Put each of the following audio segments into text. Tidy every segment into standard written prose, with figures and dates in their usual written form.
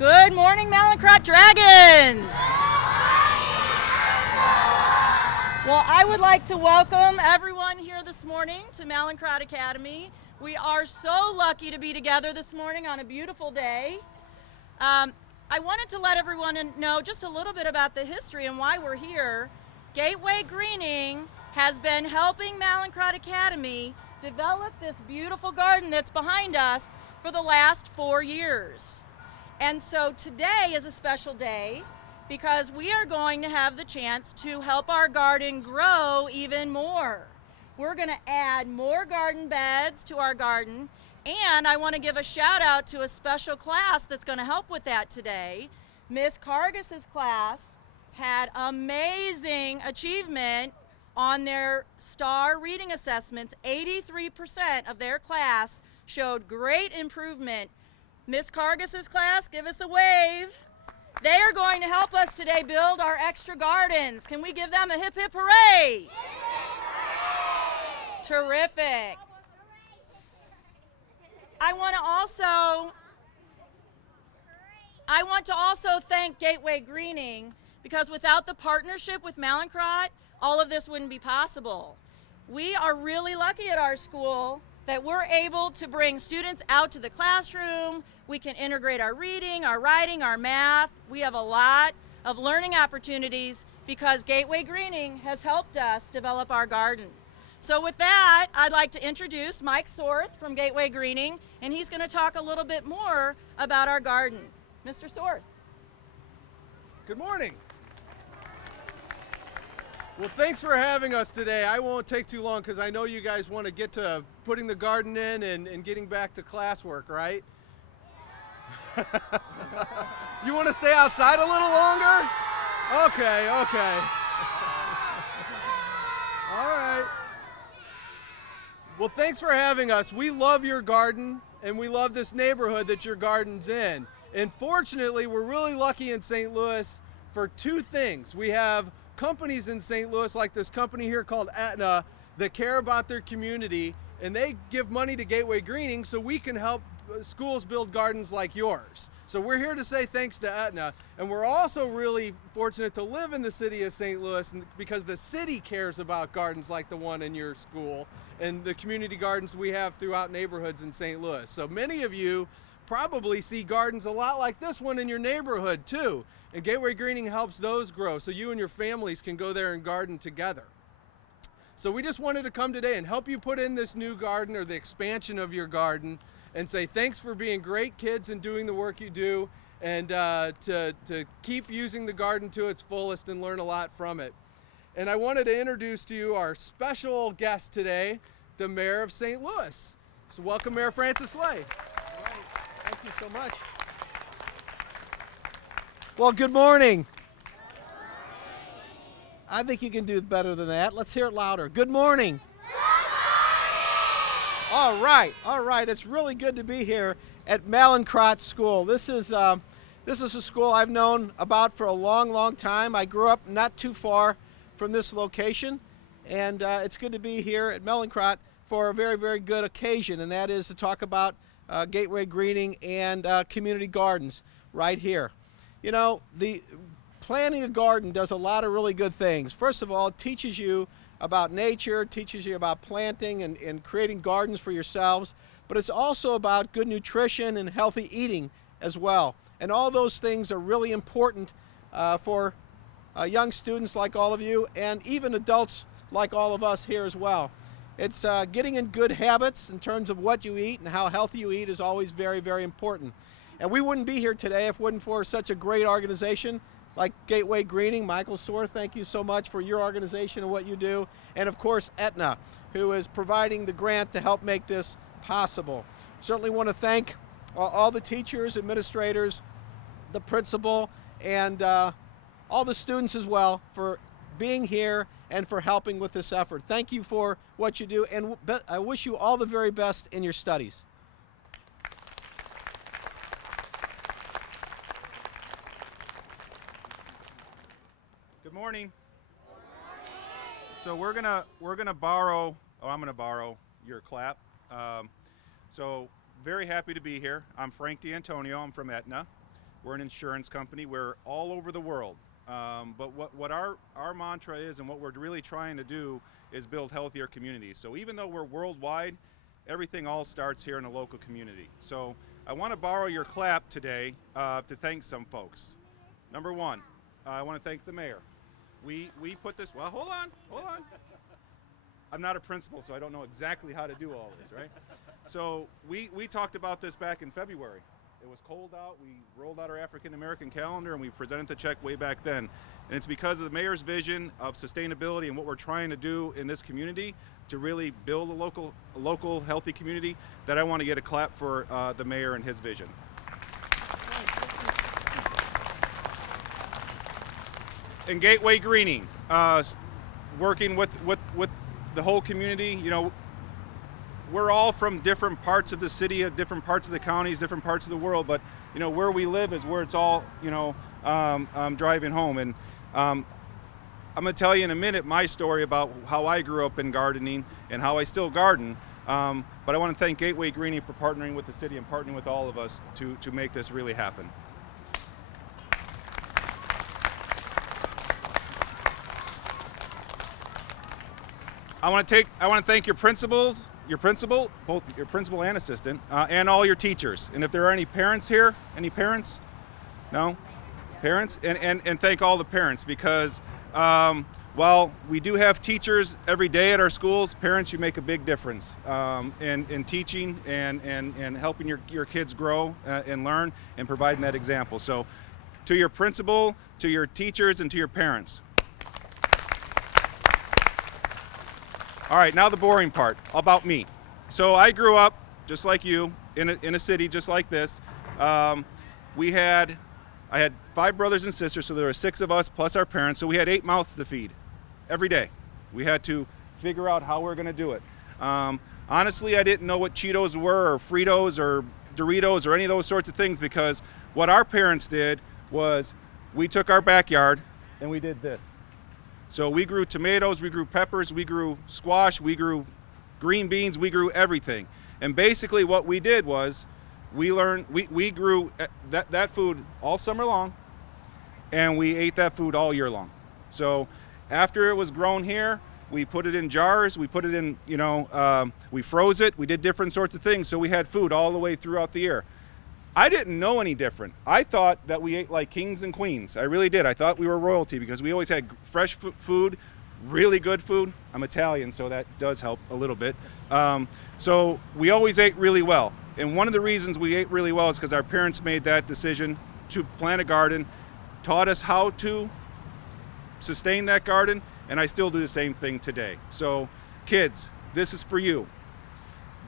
Good morning, Mallinckrodt Dragons! Well, I would like to welcome everyone here this morning to Mallinckrodt Academy. We are so lucky to be together this morning on a beautiful day. I wanted to let everyone know just a little bit about the history and why we're here. Gateway Greening has been helping Mallinckrodt Academy develop this beautiful garden that's behind us for the last 4 years. And so today is a special day because we are going to have the chance to help our garden grow even more. We're going to add more garden beds to our garden, and I want to give a shout out to a special class that's going to help with that today. Miss Cargus's class had amazing achievement on their STAR reading assessments. 83% of their class showed great improvement. Miss Cargus's class, give us a wave. They are going to help us today build our extra gardens. Can we give them a hip hip hooray? Hip hip hooray! Terrific. I want to also thank Gateway Greening, because without the partnership with Mallinckrodt, all of this wouldn't be possible. We are really lucky at our school that we're able to bring students out to the classroom. We can integrate our reading, our writing, our math. We have a lot of learning opportunities because Gateway Greening has helped us develop our garden. So with that, I'd like to introduce Mike Sorth from Gateway Greening, and he's going to talk a little bit more about our garden. Mr. Sorth. Good morning. Well, thanks for having us today. I won't take too long because I know you guys want to get to putting the garden in and getting back to classwork, right? You want to stay outside a little longer? Okay. All right. Well, thanks for having us. We love your garden, and we love this neighborhood that your garden's in. And fortunately, we're really lucky in St. Louis for two things. We have companies in St. Louis like this company here called Aetna that care about their community, and they give money to Gateway Greening so we can help schools build gardens like yours. So we're here to say thanks to Aetna, and we're also really fortunate to live in the city of St. Louis because the city cares about gardens like the one in your school and the community gardens we have throughout neighborhoods in St. Louis. So many of you probably see gardens a lot like this one in your neighborhood too. And Gateway Greening helps those grow so you and your families can go there and garden together. So we just wanted to come today and help you put in this new garden or the expansion of your garden and say thanks for being great kids and doing the work you do, and to keep using the garden to its fullest and learn a lot from it. And I wanted to introduce to you our special guest today, the Mayor of St. Louis. So welcome, Mayor Francis Slay. All right. Thank you so much. Well, good morning. I think you can do better than that. Let's hear it louder. Good morning. All right. It's really good to be here at Mallinckrodt School. This is a school I've known about for a long time. I grew up not too far from this location, and it's good to be here at Mallinckrodt for a very good occasion, and that is to talk about Gateway Greening and community gardens right here. You know, the planting a garden does a lot of really good things. First of all, it teaches you about nature, teaches you about planting and creating gardens for yourselves, but it's also about good nutrition and healthy eating as well. And all those things are really important for young students like all of you, and even adults like all of us here as well. It's getting in good habits in terms of what you eat and how healthy you eat is always very important. And we wouldn't be here today if it wasn't for such a great organization like Gateway Greening. Michael Sorth, thank you so much for your organization and what you do. And of course, Aetna, who is providing the grant to help make this possible. Certainly want to thank all the teachers, administrators, the principal, and all the students as well for being here and for helping with this effort. Thank you for what you do, and I wish you all the very best in your studies. Good morning. So we're gonna borrow. Oh, I'm gonna borrow your clap. So very happy to be here. I'm Frank D'Antonio. I'm from Aetna. We're an insurance company. We're all over the world. But what our mantra is, and what we're really trying to do, is build healthier communities. So even though we're worldwide, everything all starts here in a local community. So I want to borrow your clap today to thank some folks. Number one, I want to thank the mayor. We put this, well, hold on. I'm not a principal, so I don't know exactly how to do all this, right? So we talked about this back in February. It was cold out. We rolled out our African American calendar and we presented the check way back then. And it's because of the mayor's vision of sustainability and what we're trying to do in this community to really build a local healthy community that I want to get a clap for the mayor and his vision. And Gateway Greening, working with the whole community. You know, we're all from different parts of the city, different parts of the counties, different parts of the world, but you know, where we live is where it's all, you know, driving home. And I'm gonna tell you in a minute my story about how I grew up in gardening and how I still garden. But I want to thank Gateway Greening for partnering with the city and partnering with all of us to make this really happen. I want to thank your principal, both your principal and assistant, and all your teachers. And if there are any parents here, any parents? No? Parents? And thank all the parents, because while we do have teachers every day at our schools, parents, you make a big difference in teaching and helping your kids grow and learn and providing that example. So to your principal, to your teachers, and to your parents. All right, now the boring part about me. So I grew up just like you in a city just like this. I had 5 brothers and sisters, so there were 6 of us plus our parents. So we had 8 mouths to feed every day. We had to figure out how we're going to do it. Honestly, I didn't know what Cheetos were, or Fritos, or Doritos, or any of those sorts of things, because what our parents did was we took our backyard and we did this. So we grew tomatoes, we grew peppers, we grew squash, we grew green beans, we grew everything. And basically what we did was we grew that food all summer long, and we ate that food all year long. So after it was grown here, we put it in jars, we put it in, we froze it, we did different sorts of things, so we had food all the way throughout the year. I didn't know any different. I thought that we ate like kings and queens. I really did. I thought we were royalty because we always had fresh food, really good food. I'm Italian, so that does help a little bit. So we always ate really well. And one of the reasons we ate really well is because our parents made that decision to plant a garden, taught us how to sustain that garden, and I still do the same thing today. So kids, this is for you.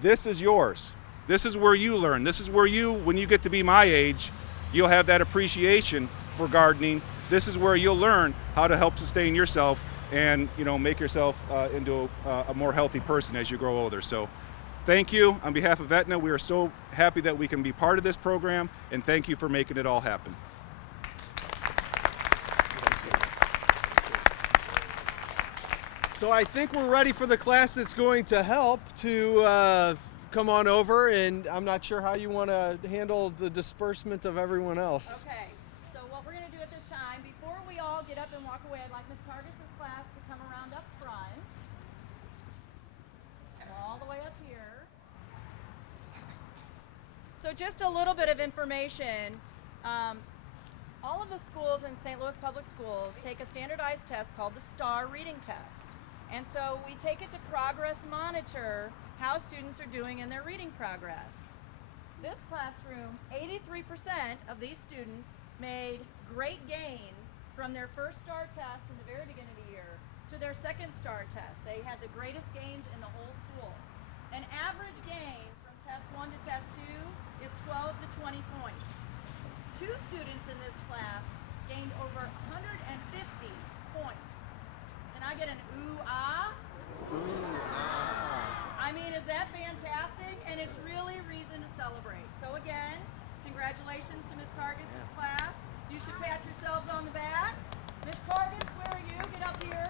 This is yours. This is where you learn. This is where when you get to be my age, you'll have that appreciation for gardening. This is where you'll learn how to help sustain yourself and make yourself into a more healthy person as you grow older. So thank you. On behalf of Aetna, we are so happy that we can be part of this program, and thank you for making it all happen. So I think we're ready for the class that's going to help to come on over, and I'm not sure how you want to handle the disbursement of everyone else. Okay, so what we're going to do at this time, before we all get up and walk away, I'd like Ms. Cargis's class to come around up front. And we're all the way up here. So just a little bit of information. All of the schools in St. Louis Public Schools take a standardized test called the STAR reading test. And so we take it to progress monitor how students are doing in their reading progress. This classroom, 83% of these students made great gains from their first STAR test in the very beginning of the year to their second STAR test. They had the greatest gains in the whole school. An average gain from test 1 to test 2 is 12 to 20 points. 2 students in this class gained over 150 points. Can I get an ooh-ah? I mean, is that fantastic? And it's really reason to celebrate. So again, congratulations to Ms. Cargis's class. You should pat yourselves on the back. Ms. Cargis, where are you? Get up here.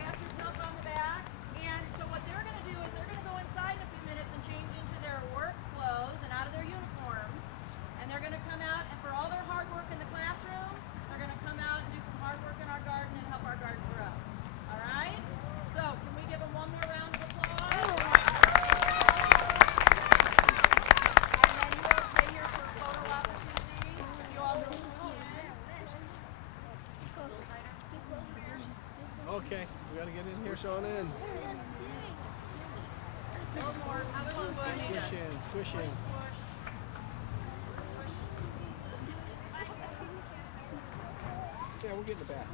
Pat yourselves on the back. And so what they're going to do is they're going to go inside in a few minutes and change into their work clothes and out of their uniforms. And they're going to come out, and for gotta get in here. Push on in. Squish in, squish in. Yeah, we'll get in the back.